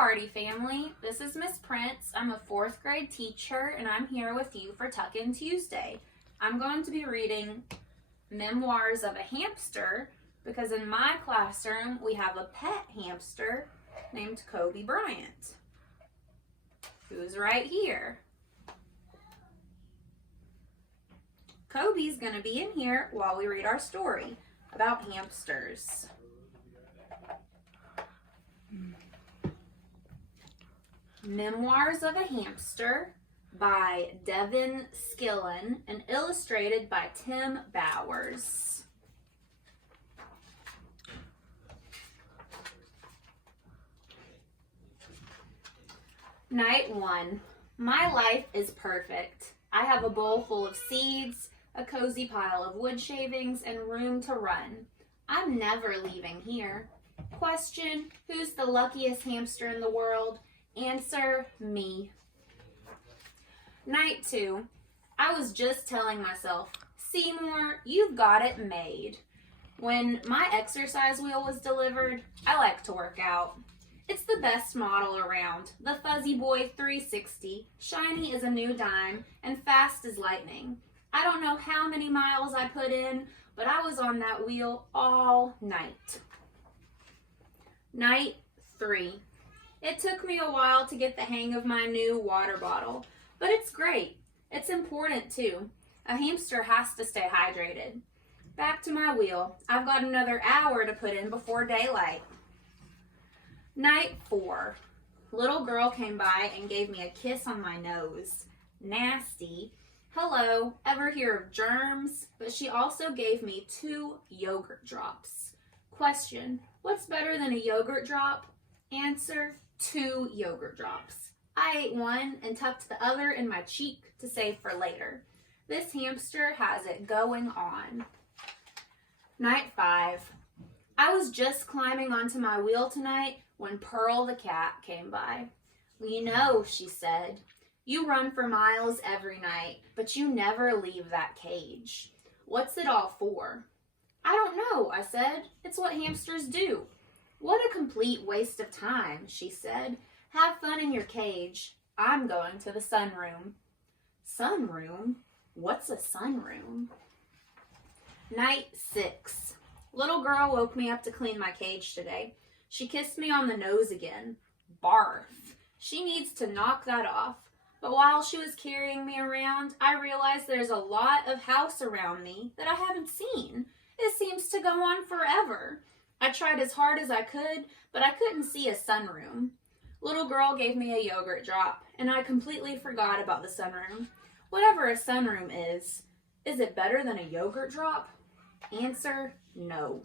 Hardy family, this is Miss Prince. I'm a 4th grade teacher and I'm here with you for Tuck-In Tuesday. I'm going to be reading Memoirs of a Hamster because in my classroom we have a pet hamster named Kobe Bryant, who's right here. Kobe's going to be in here while we read our story about hamsters. Memoirs of a Hamster by Devin Skillen and illustrated by Tim Bowers. Night 1. My life is perfect. I have a bowl full of seeds, a cozy pile of wood shavings, and room to run. I'm never leaving here. Question, who's the luckiest hamster in the world? Answer, me. Night 2. I was just telling myself, Seymour, you've got it made. When my exercise wheel was delivered, I like to work out. It's the best model around, the Fuzzy Boy 360, shiny as a new dime, and fast as lightning. I don't know how many miles I put in, but I was on that wheel all night. Night 3. It took me a while to get the hang of my new water bottle, but it's great. It's important too. A hamster has to stay hydrated. Back to my wheel. I've got another hour to put in before daylight. Night 4. Little girl came by and gave me a kiss on my nose. Nasty. Hello, ever hear of germs? But she also gave me 2 yogurt drops. Question, what's better than a yogurt drop? Answer, 2 yogurt drops. I ate one and tucked the other in my cheek to save for later. This hamster has it going on. Night 5. I was just climbing onto my wheel tonight when Pearl the cat came by. You know, she said, you run for miles every night, but you never leave that cage. What's it all for? I don't know, I said. It's what hamsters do. What a complete waste of time, she said. Have fun in your cage. I'm going to the sunroom. Sunroom? What's a sunroom? Night 6. Little girl woke me up to clean my cage today. She kissed me on the nose again. Barf. She needs to knock that off. But while she was carrying me around, I realized there's a lot of house around me that I haven't seen. It seems to go on forever. I tried as hard as I could, but I couldn't see a sunroom. Little girl gave me a yogurt drop, and I completely forgot about the sunroom. Whatever a sunroom is it better than a yogurt drop? Answer, no.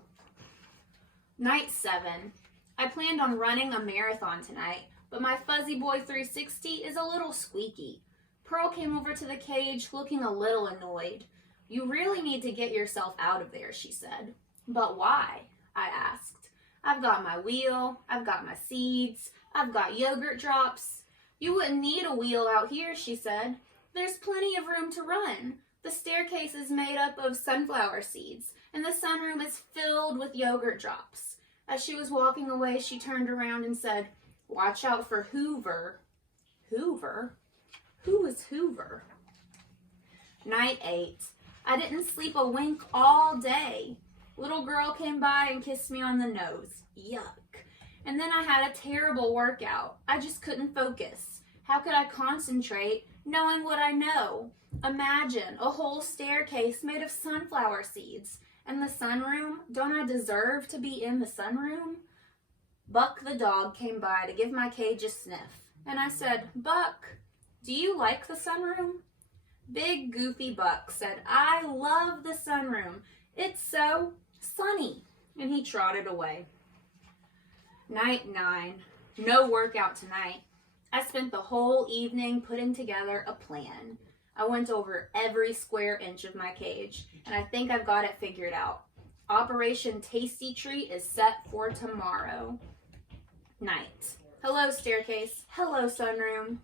Night 7. I planned on running a marathon tonight, but my Fuzzy Boy 360 is a little squeaky. Pearl came over to the cage looking a little annoyed. You really need to get yourself out of there, she said. But why? I asked. I've got my wheel, I've got my seeds, I've got yogurt drops. You wouldn't need a wheel out here, she said. There's plenty of room to run. The staircase is made up of sunflower seeds, and the sunroom is filled with yogurt drops. As she was walking away, she turned around and said, watch out for Hoover. Hoover? Who is Hoover? Night 8. I didn't sleep a wink all day. Little girl came by and kissed me on the nose. Yuck. And then I had a terrible workout. I just couldn't focus. How could I concentrate knowing what I know? Imagine a whole staircase made of sunflower seeds. And the sunroom? Don't I deserve to be in the sunroom? Buck the dog came by to give my cage a sniff. And I said, Buck, do you like the sunroom? Big goofy Buck said, I love the sunroom. It's so sunny. And he trotted away. Night 9. No workout tonight. I spent the whole evening putting together a plan. I went over every square inch of my cage, and I think I've got it figured out. Operation Tasty Treat is set for tomorrow. Night. Hello, staircase. Hello, sunroom.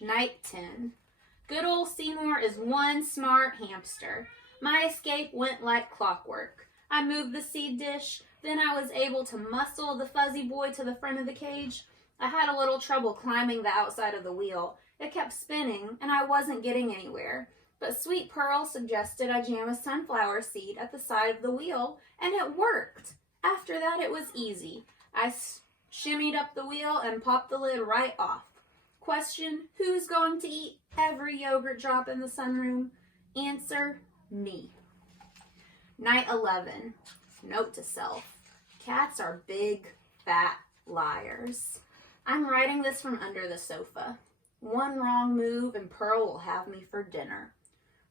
Night 10. Good old Seymour is one smart hamster. My escape went like clockwork. I moved the seed dish, then I was able to muscle the Fuzzy Boy to the front of the cage. I had a little trouble climbing the outside of the wheel. It kept spinning, and I wasn't getting anywhere. But Sweet Pearl suggested I jam a sunflower seed at the side of the wheel, and it worked. After that, it was easy. I shimmied up the wheel and popped the lid right off. Question, who's going to eat every yogurt drop in the sunroom? Answer, me. Night 11. Note to self. Cats are big, fat liars. I'm writing this from under the sofa. One wrong move and Pearl will have me for dinner.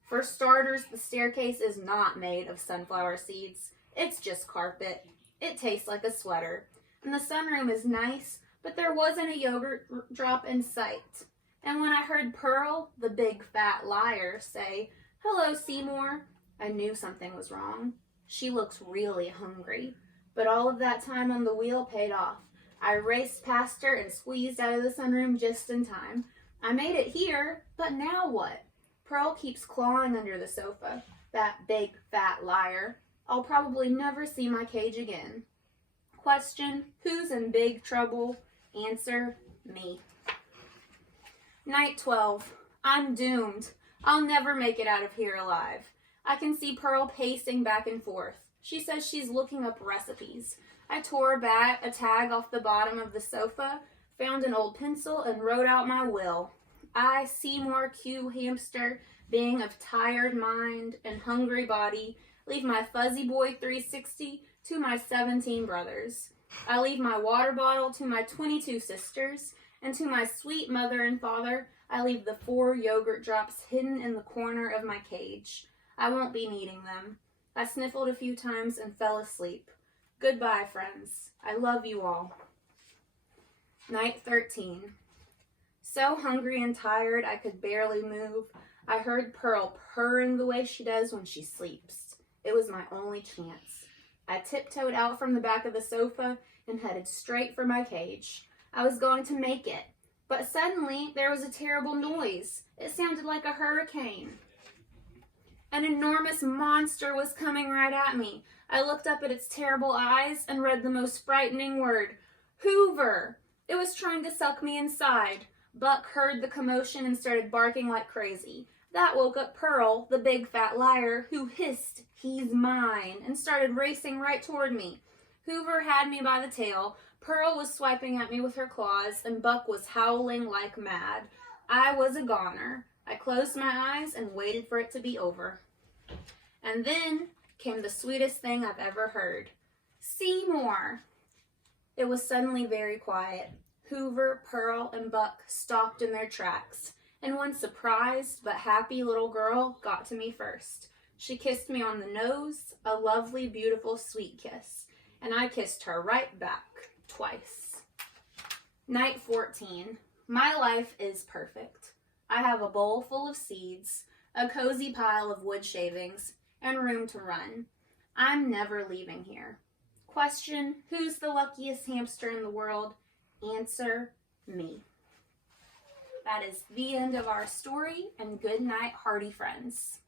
For starters, the staircase is not made of sunflower seeds. It's just carpet. It tastes like a sweater. And the sunroom is nice, but there wasn't a yogurt drop in sight. And when I heard Pearl, the big fat liar, say, "Hello, Seymour," I knew something was wrong. She looks really hungry. But all of that time on the wheel paid off. I raced past her and squeezed out of the sunroom just in time. I made it here, but now what? Pearl keeps clawing under the sofa. That big fat liar. I'll probably never see my cage again. Question, who's in big trouble? Answer, me. Night 12. I'm doomed. I'll never make it out of here alive. I can see Pearl pacing back and forth. She says she's looking up recipes. I tore a tag off the bottom of the sofa, found an old pencil, and wrote out my will. I, Seymour Q. Hamster, being of tired mind and hungry body, leave my fuzzy boy 360 to my 17 brothers. I leave my water bottle to my 22 sisters, and to my sweet mother and father, I leave the 4 yogurt drops hidden in the corner of my cage. I won't be needing them. I sniffled a few times and fell asleep. Goodbye, friends. I love you all. Night 13. So hungry and tired I could barely move. I heard Pearl purring the way she does when she sleeps. It was my only chance. I tiptoed out from the back of the sofa and headed straight for my cage. I was going to make it, but suddenly there was a terrible noise. It sounded like a hurricane. An enormous monster was coming right at me. I looked up at its terrible eyes and read the most frightening word, Hoover. It was trying to suck me inside. Buck heard the commotion and started barking like crazy. That woke up Pearl, the big fat liar, who hissed, "He's mine," and started racing right toward me. Hoover had me by the tail, Pearl was swiping at me with her claws, and Buck was howling like mad. I was a goner. I closed my eyes and waited for it to be over. And then came the sweetest thing I've ever heard. Seymour! It was suddenly very quiet. Hoover, Pearl, and Buck stopped in their tracks, and one surprised but happy little girl got to me first. She kissed me on the nose, a lovely, beautiful, sweet kiss, and I kissed her right back, twice. Night 14. My life is perfect. I have a bowl full of seeds, a cozy pile of wood shavings, and room to run. I'm never leaving here. Question, who's the luckiest hamster in the world? Answer, me. That is the end of our story, and good night, hearty friends.